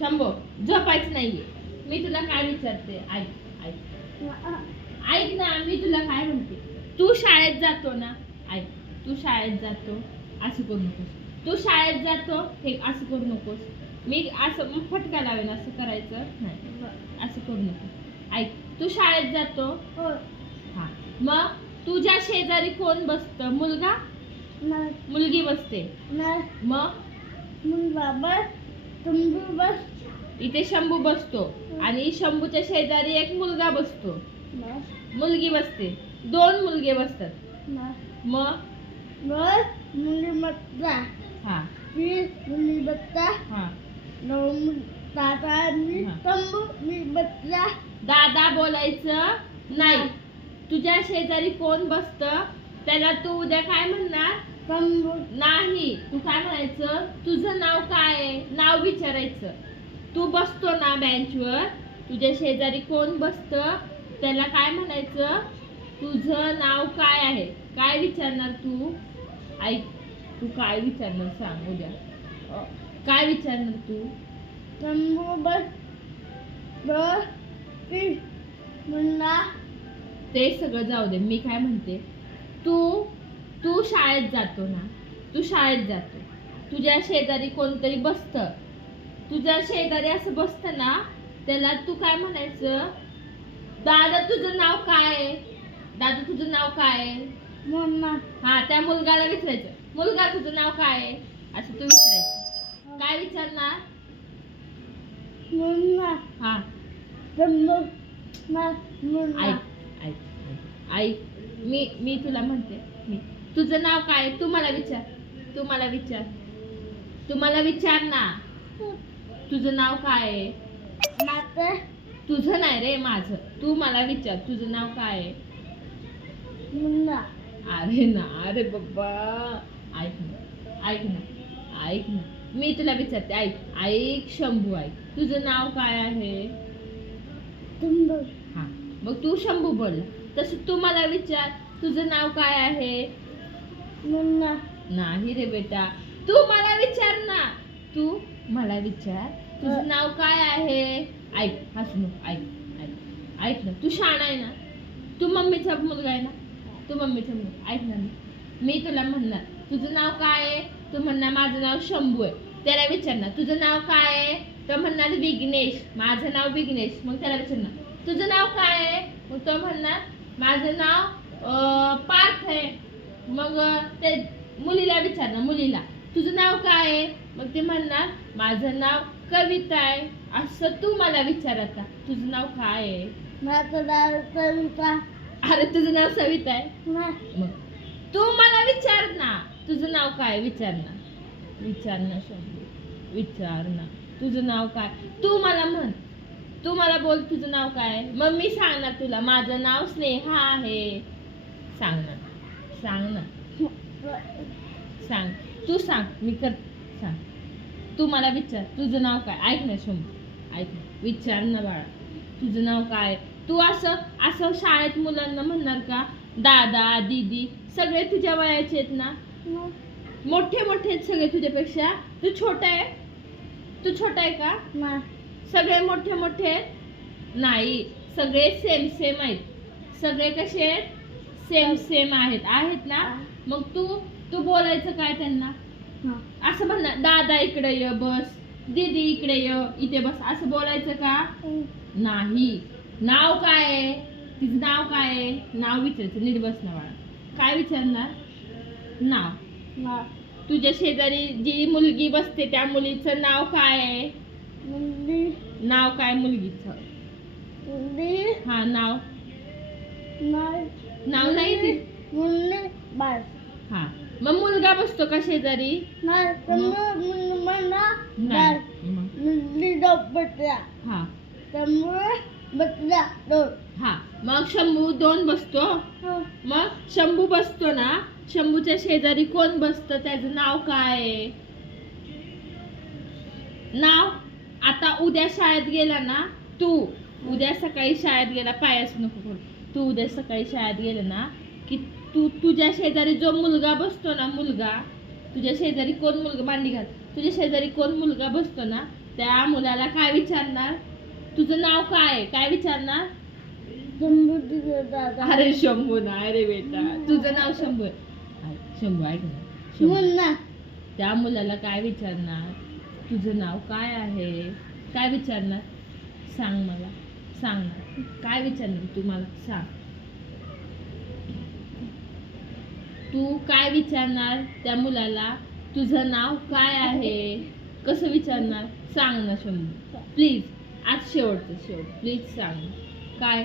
शंभो झोपायचं नाहीये. मी तुला काय विचारते, ऐक ऐक ऐक ना, मी तुला काय म्हणते. तू शाळेत जातो ना, ऐक, तू शाळेत जातो, असं करू नकोस. तू शाळेत जातो, हे असं करू नकोस. मी असं फटका लावेन, असं करायचं नाही, असं करू नको. ऐक, तू शाळेत जातो. हा, मग तुझ्या शेजारी कोण बसत? मुलगा, मुलगी बसते. मग इथे शंभू बसतो आणि शंभूच्या शेजारी एक मुलगा बसतो, मुलगी बसते, दोन मुलगे बसतात. मग हा हा दादा बोलायचं नाही. तुझ्या शेजारी कोण बसत त्याला तू उद्या काय म्हणणार? नाही, तू काय म्हणायचं? तुझं नाव काय आहे? नाव विचारायचं. तू बसतो ना बेंचवर, तुझ्या शेजारी कोण बसत त्याला काय म्हणायचं? तुझं नाव काय आहे? काय विचारणार तू? ऐक, तू काय विचारणार सांग उद्या. काय विचारणार तू? ते सगळं जाऊ दे, मी काय म्हणते, तू तू शाळेत जातो ना, तू शाळेत जातो, तुझ्या शेजारी कोणतरी बसत, तुझ्या शेजारी असं बसत ना, त्याला तू काय म्हणायचं? दादा तुझं नाव काय आहे? दादा तुझं नाव काय आहे? हा, त्या मुलगाला विचारायचं, मुलगा तुझं नाव काय आहे? असं तू विचारायचं. काय विचारणार? हा, ऐक ऐक ऐक, मी तुला म्हणते, तुझं नाव काय? तू मला विचार, तू मला विचार, तू मला विचार ना, तुझं नाव काय आहे? तुझं नाही रे, माझं. तू मला विचार, तुझं नाव काय आहे? अरे ना, अरे बाबा, ऐक ना, ऐक ना, ऐक ना, मी तुला विचारते, ऐक ऐक शंभू, ऐक, तुझं नाव काय आहे? हा, मग तू शंभू बोल, तसं तू मला विचार, तुझं नाव काय आहे? नाही रे बेटा, तू मला विचार ना, तू मला विचार, तुझं नाव काय आहे? ऐक, हसू नको, ऐक ऐक ऐक ना, तू शहाणा आहे ना, तू मम्मीचा मुलगा आहे ना, तू मम्मीचा मुलगा. ऐक ना, मी तुला म्हणणार, तुझं नाव काय आहे? तू म्हणणार माझं नाव शंभू आहे. त्याला विचारणार, तुझं नाव काय आहे? तो म्हणणार विघ्नेश, माझं नाव विघ्नेश. मग त्याला विचारणार, तुझं नाव काय आहे? मग तो म्हणणार माझं नाव पार्थ आहे. मग ते मुलीला विचारणार, मुलीला तुझं नाव काय आहे? मग ते म्हणणार माझं नाव कविता आहे. असं तू मला विचार, आता तुझं नाव काय आहे? माझं नाव कविता. अरे तुझं नाव सविता आहे. मग तू मला विचार ना, तुझं नाव काय? विचार ना, विचार ना शंभू, विचार ना, तुझं नाव काय? तू मला म्हण, तू मला बोल, तुझं नाव काय? मग मी सांगणार तुला, माझं नाव स्नेहा आहे. सांग ना, सांग ना, सांग, तू सांग, मी कर, सांग. तू मला विचार, तुझं नाव काय? ऐक ना शंभू, ऐक ना, विचार ना बाळा, तुझं नाव काय? तू असं असं शाळेत मुलांना म्हणणार का दादा दीदी? सगळे तुझ्या वयाचे आहेत ना, मोठे मोठे आहेत सगळे तुझ्यापेक्षा. तू छोटा आहे? तू छोटा आहे का? सगळे मोठे मोठे आहेत? नाही, सगळे सेम सेम आहेत. सगळे कसे आहेत? सेम सेम आहेत, आहेत ना. मग तू तू बोलायचं काय त्यांना? असं म्हणणार, दादा इकडे ये बस, दीदी इकडे ये, इथे बस, असं बोलायचं का? नाही. नाव काय आहे? तिचं नाव काय आहे? नाव विचारायचं, नीट बस ना बाळा. काय विचारणार? नाव. तुझ्या शेजारी जी मुलगी बसते त्या मुलीचं नाव काय आहे? नाव काय मुलगीचं? हा, नाव. नाव नाही ते. हा, मग मुलगा बसतो का शेजारी? हा, मग शंभू दोन बसतो. मग शंभू बसतो ना, शंभूच्या शेजारी कोण बसतं? त्याचं नाव काय आहे? नाव. आता उद्या शाळेत गेला ना, तू उद्या सकाळी शाळेत गेला, पायास नको करू, तू उद्या सकाळी शाळेत गेला ना की तू तुझ्या शेजारी जो मुलगा बसतो ना, मुलगा तुझ्या शेजारी कोण मुलगा, मांडी घाल, तुझ्या शेजारी कोण मुलगा बसतो ना त्या मुलाला काय विचारणार? तुझं नाव काय आहे? काय विचारणार? शंभूचे दादा अरे शंभू नाही रे बेटा, तुझं नाव शंभू आहे. शंभू ऐक ना, शंभू. मुन्ना त्या मुलाला काय विचारणार? तुझं नाव काय आहे? काय विचारणार? सांग मला, सांग ना. काय विचारणार तू मला सांग. तू काय विचारणार त्या मुलाला? तुझं नाव काय आहे? कसं विचारणार? सांग ना शंभू प्लीज. आज शेवट प्लीज सांग. काय?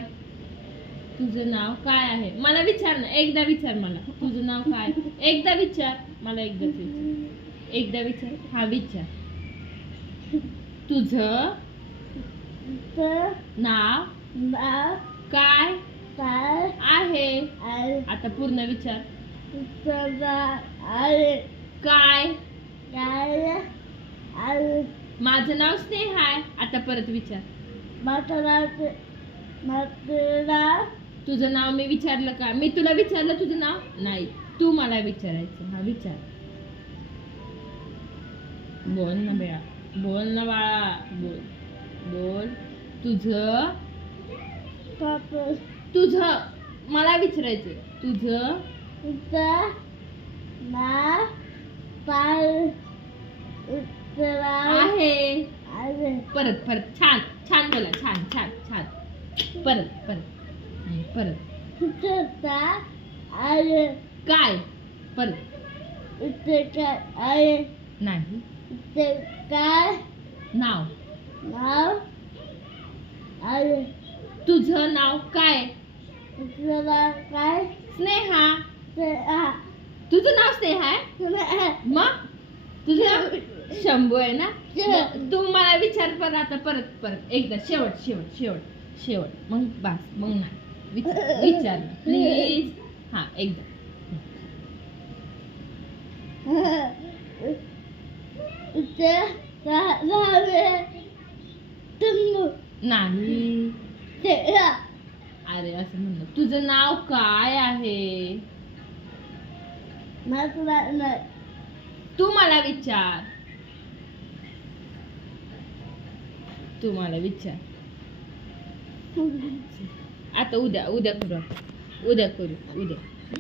तुझं नाव काय आहे? मला विचार ना, एकदा विचार मला. तुझं नाव काय? एकदा विचार मला, एकदा विचार. हा विचार. तुझं नाव नाव काय काय आहे? आहे आता पूर्ण विचार. सदा आहे काय? काय आहे माझं नाव स्नेहा आहे. आता परत विचार. मातला तुझं नाव मी विचारलं का? मी तुला विचारलं तुझं नाव? नाही, तू मला विचारायचं. हा विचार. बोल ना बेळा, बोल ना बाळा, बोल बोल. तुझं तुझं मला विचारायचं. तुझं नाव काय आहे. आहे परत परत छान छान बोला. छान छान छान. परत परत परत. तुझा आहे काय? परत. इथे काय आहे नाही. इथे काय नाव. नाव आहे तुझं नाव काय? तुला काय स्नेहा. ते तुझं नाव स्नेहा आहे? मग तुझं नाव शंभू आहे ना? मग तू मला विचार पर आता परत परत एकदा. शेवट मग बस. मग नाही विचार ना प्लीज. हा एकदा. इथे राहावे तुम्ही नाही. ते अरे असं म्हणलं. तुझं नाव काय आहे? मला तू मला विचार. तू मला विचार. आता उद्या करू.